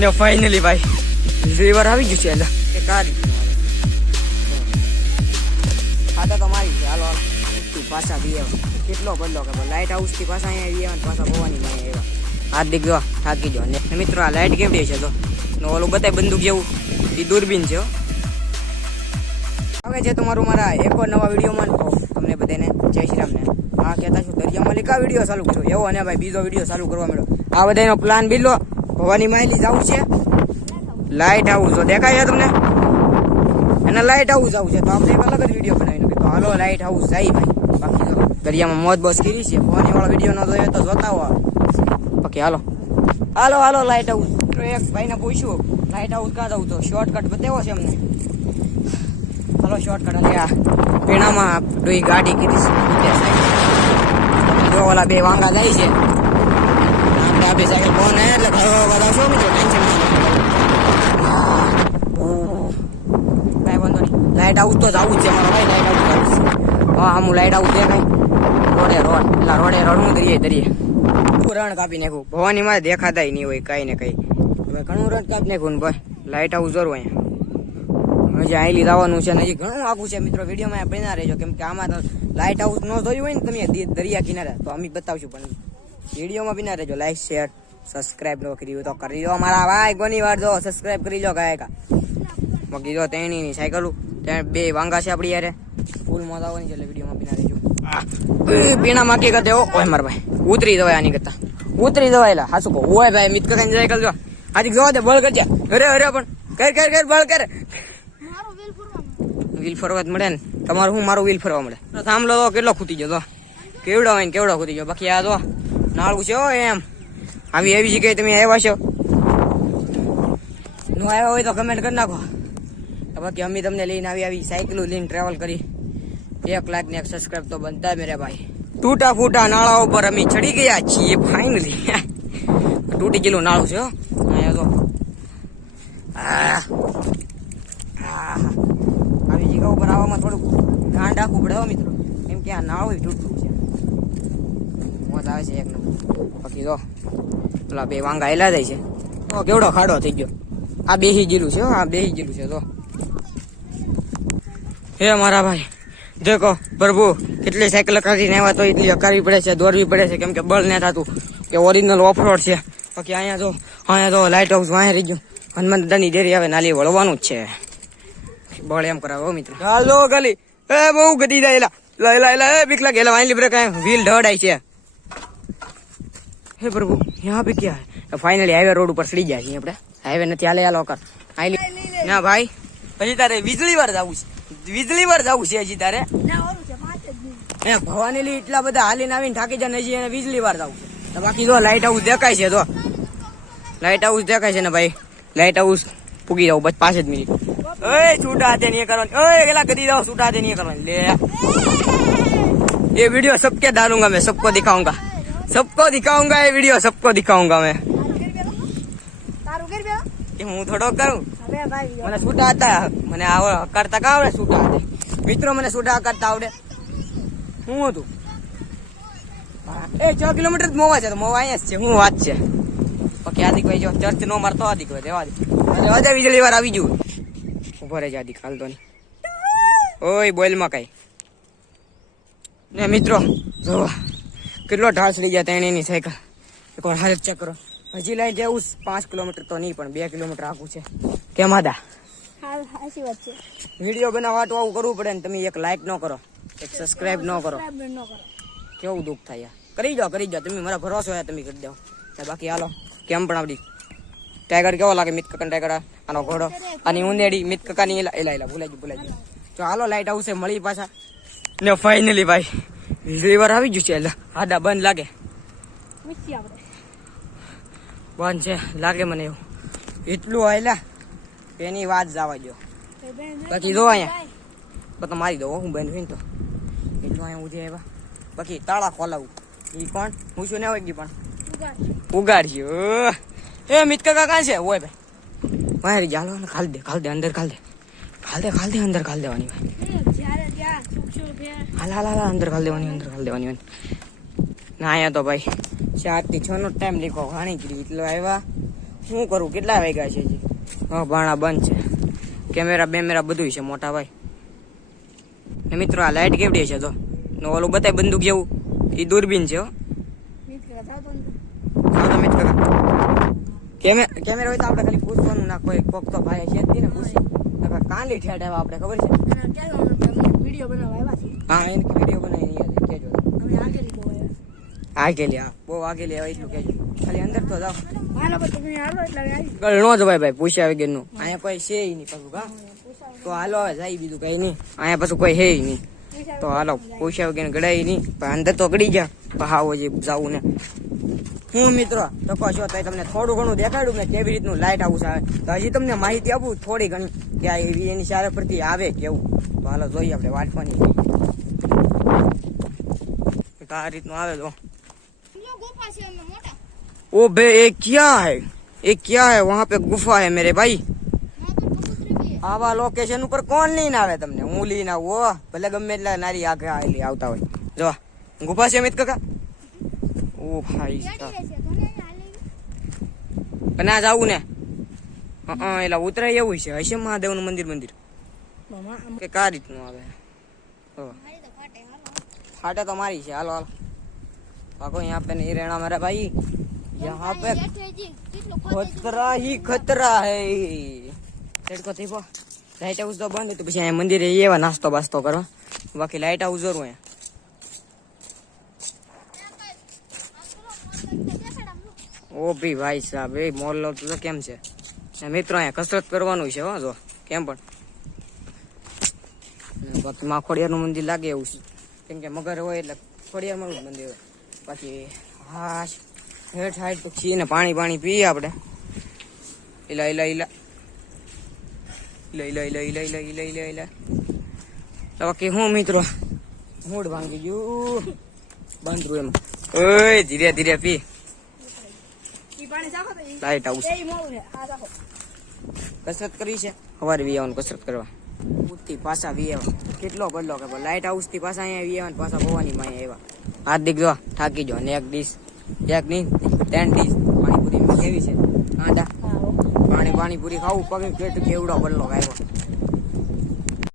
ને ફાઇનલી ભાઈ રિવર આવી ગયું છે. એટલે એ કાઢી ખાતા તો મારી છે. હાલો પાછા બી કેટલો બદલો કે લાઇટ હાઉસ થી પાછા અહીંયા પાછા ભવાની એવા હાર્દિક જો થાકી જો. ને મિત્રો આ લાઇટ કેવડી છે તો ઓલું બતાય બંદૂક જેવું એ દૂરબીન છે. હવે છે તમારું મારા એક નવા વિડીયોમાં તમને બધાને જય શ્રી રામ ને હા કહેતા છું દરિયામાં લીકા વિડીયો ચાલુ કર્યો એવો અને ભાઈ બીજો વિડીયો ચાલુ કરવા મળ્યો. આ બધાનો પ્લાન બિલ્લો ભવાની માયલી જવું છે લાઇટ હાઉસ તો દેખાય છે તમને એને લાઇટ હાઉસ આવું છે તો આપણે એક અલગ જ વિડીયો બનાવી નાખીએ. તો હાલો લાઇટ હાઉસ જાય ભાઈ. બાકી તો દરિયામાં મોજ બોસ કરી છે. ભવાની વાળો વિડીયો ન જોયો તો જોતા હો. બાકી હાલો હાલો હાલો લાઇટ હાઉસ. એક ભાઈને પૂછ્યું લાઇટ હાઉસ કાં જવું તો શોર્ટકટ બતાવ્યો છે અમને. હાલો શોર્ટકટ એટલે આ પીણામાં ડોઈ ગાડી કીધી જો ઓલા બે વાંગા જાય છે આપણે આપી સાયકલ ફોન એટલે બધા શું મિત્રો ટેન્શન કાંઈ વાંધો નહીં. લાઇટ હાઉસ તો જવું જ છે મારો ભાઈ. લાઇટ હાઉસ જવું છે. હા હું લાઇટ હાઉસ દેખાય રોડે રોડ એટલે રોડે રોડ હું દરિયે રણ કાપી નાખું. ભવાની માં દેખાતા નહીં હોય કઈ ને કઈ. હવે ઘણું રણ કાપી નાખ્યું ને ભાઈ લાઇટ હાઉસ જરૂર અહીંયા હજી આઈલી જવાનું છે ને હજી ઘણું આગું છે મિત્રો. વિડીયોમાં બના રહેજો કેમ કે આમાં તો લાઇટ હાઉસ ન જોયું હોય ને તમે દરિયા કિનારે તો અમે બતાવશું પણ વિડીયોમાં બના રહેજો. લાઈક શેર સબસ્ક્રાઇબ ન કર્યું તો કરી દો મારા ભાઈ. ઘણી વાર જો સબસ્ક્રાઇબ કરી લો ગાયકા. બાકી જો તેની સાયકલું ત્યાં બે વાંગા છે આપણી યારે ફૂલ મોજ આવવાની છે એટલે વિડીયોમાં બના રહેજો. પીણા માકી કરતે ઓય મારા ભાઈ ઉતરી જવાય આની કરતા ઉતરી જવાયેલા હાસુ કહો ઓય ભાઈ મિત કઈ સાયકલ જો આજે જોવા દે બળ કરજે. અરે અરે પણ કર બળ કર વ્હીલ ફરવા જ મળે ને તમારું હું મારું વ્હીલ ફરવા મળે. થાંભલો તો કેટલો ખૂટી ગયો કેવડો હોય ને કેવડો ખૂટી ગયો. બાકી આ તો નાળું છે એમ આવી એવી જગ્યાએ તમે આવ્યા છો ન આવ્યા હોય તો કમેન્ટ કરી નાખો. બાકી અમે તમને લઈને આવી સાયકલો લઈને ટ્રાવેલ કરી 1 લાખ ને 1 સબસ્ક્રાઇબ તો બનતા મેરે ભાઈ. તૂટા ફૂટા નાળા ઉપર અમે ચડી ગયા છીએ ફાઇનલી. તૂટી ગયેલું નાળું છે અહીંયા તો આવી જગ્યા ઉપર આવવામાં થોડુંક ગાંડ રાખવું પડે મિત્રો કેમ કે આ નાળું તૂટતું છે. મોજ આવે છે એક નંબર. બાકી તો પેલા બે વાંગા હેલા જાય છે તો કેવડો ખાડો થઈ ગયો. આ બેહી ગયેલું છે આ બેહી ગયેલું છે તો હે મારા ભાઈ દેખો પ્રભુ કેટલી સાયકલ કાઢીને આવ્યા તો એટલી હકારવી પડે છે દોડવી પડે છે કેમ કે બળ ને થતું કે ઓરિજિનલ ઓફરોડ છે. બાકી અહીંયા તો લાઇટ હાઉસ વાંહે રહી ગયું હનુમાન દાદાની ડેરી આવે નાલી વળવાનું જ છે. બળ એમ કરાવો મિત્રો. હાલો ગલી એ બહુ ગડી જાય લા બીક લાગે વાંલી બ્રેક વ્હીલ ઢડાય છે. હે પ્રભુ યહાં પે ક્યાં હે. ફાઇનલી હાઈવે રોડ ઉપર ચડી ગયા છીએ આપણે. હાઈવે નથી હાલે હાલો કર ના ભાઈ હજી તારે વીજળી વાર જવું છે હજી તારે ભવાની લી એટલા બધા હાલીને આવીને થાકી જાય હજી એને વીજળી વાર જવું છે. બાકી જો લાઇટ હાઉસ દેખાય છે તો લાઇટ હાઉસ દેખાય છે ને ભાઈ. લાઇટ હાઉસ પૂગી જાવ બસ 5 જ મિનિટ. ઓય છૂટા હાથે નહીં કરવાની. ઓય પેલા કદી જાઓ છૂટા હાથે નહીં કરવાની. લે ये वीडियो सबके डालूंगा मैं सबको दिखाऊंगा ये वीडियो सबको दिखाऊंगा मैं. હું થોડો કરું મને છૂટા હતા મને કરતા કા આવડે છૂટા હતા મિત્રો મને છૂટા કરતા આવડે. હું હતું એ 6 કિલોમીટર મોવા છે તો મોવા અહીંયા જ છે હું વાત છે. બાકી આદિક ભાઈ જો ચર્ચ નો મારતો આદિક ભાઈ દેવા દે વીજળી વાર આવી ગયું. ઉભો રહે આદિક હાલ તો નહીં ઓય બોલ માં કઈ ને મિત્રો જો કેટલો ઢાળ ચડી ગયા તેની સાયકલ એક વાર હાલત ચેક કરો. હજી લઈ જવું 5 કિલોમીટર તો નહીં પણ 2 કિલોમીટર આખું છે કેમ આદા વિડીયો બનાવવા તો આવું કરવું પડે ને તમે એક લાઈક ન કરો એક સબસ્ક્રાઇબ ન કરો કેવું દુઃખ થાય. કરી જાઓ તમે મારા ભરોસો હોય તમે કરી દો. બાકી હાલો કેમ પણ આવડી ટાઈગર કેવો લાગે મિત કકન ટાઈગર આનો ઘોડો આની ઉંદેડી મિત કકાની એલા ભૂલાઈ ગયું. તો હાલો લાઈટ આવશે મળી પાછા ને ફાઇનલી ભાઈ રિવર આવી ગયું છે. એટલે હાડા બંધ લાગે બંધ છે લાગે મને એવું એટલું આયલા એની વાત જવા દો. બાકી જો અહીંયા તો મારી દો હું બંધ હોય ને તો એટલું અહીંયા ઉધે આવ્યા. બાકી તાળા ખોલાવું એ પણ હું શું ના હોય ગઈ પણ ઉગાડ્યો એ મિત કાકા કાં છે ઓય ભાઈ મારી જાલો ને ખાલ દે અંદર ખાલ દે અંદર ખાલ દેવાની હાલ અંદર ખાલ દેવાની ના અહીંયા તો ભાઈ 4 થી 6 નો ટાઈમ લીખો ઘણી કરી એટલે આવ્યા શું કરું, કેટલા વાગ્યા છે હજી? હા, ભાણા બંધ છે. કેમેરા બેમેરા બધું છે મોટા ભાઈ. ને મિત્રો આ લાઈટ કેવડી છે તો ને ઓલું બતાય બંદૂક જેવું, એ દૂરબીન છે હો. કેમેરા હોય તો આપણે ખાલી પૂછવાનું ના, કોઈ કોક તો ભાઈ છે જ ને પૂછી. કાંલી ઠેઠ આવ્યા આપણે, ખબર છે? વિડીયો બનાવવા આવ્યા છીએ. હા, એને વિડીયો બનાવીને કેજો. અમે આગેલી બહુ આવ્યા. આગેલી, હા બહુ આગેલી આવે એટલું કેજો. ખાલી અંદર તો જાઓ. મારા પર તમે હાલો એટલે અમે આવી. ગળ નો જવાય ભાઈ, પૂછ્યા વગરનું. અહીંયા કોઈ છે નહીં પાછું, હા તો હાલો હવે જાય, બીજું કઈ નહીં. અહીંયા પાછું કોઈ હે નહીં તો હાલો, પૂછ્યા વગર ગળાય નહીં. પણ અંદર તો ગળી ગયા, હાવો જે જાવું ને. હું મિત્રો ટકો છો તો તમને થોડું ઘણું દેખાડું ને કેવી રીતનું લાઇટ હાઉસ આવે. તો હજી તમને માહિતી આપું થોડી ઘણી કે આ એની સારે પરથી આવે કેવું. તો હાલો જોઈએ આપણે વાટવાની આ રીતનું આવે તો. ओ बे ये क्या है वहाँ पे गुफा है मेरे भाई. आवा लोकेशन ઉપર કોણ લઈને આવે તમને? હું લઈને આવું ભલે ગમે એટલા નારી આગળ આવતા હોય. જો ગુફા છે અમિત કાકા. ઓ ભાઈ ના જાવું ને એલા ઉતરાય એવું છે. હશે મહાદેવ નું મંદિર કે કા રીતનું આવે? ફાટે તો મારી છે. હાલો હાલો भागो यहाँ पे नहीं रहना मेरा भाई. यहाँ पे खतरा ही खतरा है. को थी लाइट हाउस तो बंद है तो पीछे मंदिर है ये नाश्तो बास्तो करवा. बाकी लाइट हाउस जरूर है. ओ भी भाई साहब ए मोल तो केम છે મિત્રો? અહીંયા કસરત કરવાનું છે હો. જો કેમ પણ બાકી માં ખોડિયારનું મંદિર લાગે એવું છે, કેમ કે મગર હોય એટલે ખોડિયારનું જ મંદિર હોય. બાકી હા હેઠ હાઈટ તો છીએ ને પાણી પીએ આપણે. ઇલા ઇલા ઇલા ઇલા ઇલા ઇલા ઇલા ઇલા ઇલા ઇલા ઇલા તો બાકી હું મિત્રો મૂડ ભાંગી ગયું બંધ રૂમ. ઓય ધીરે ધીરે પી. લાઈટ હાઉસ કસરત કરી છે સવારે વી કસરત કરવા ઉઠતી પાછા વી આવ્યા. કેટલો બદલો કે લાઈટ હાઉસ થી પાછા અહીંયા વી આવ્યા પાછા ભવાની માં આવ્યા. હાથ દીક જો થાકી જો ને એક ડીશ એક નહીં 10 ડીશ પાણીપુરી કેવી છે કાંડા પાણીપુરી ખાવું પગે પેટ કેવડો બદલો આવ્યો.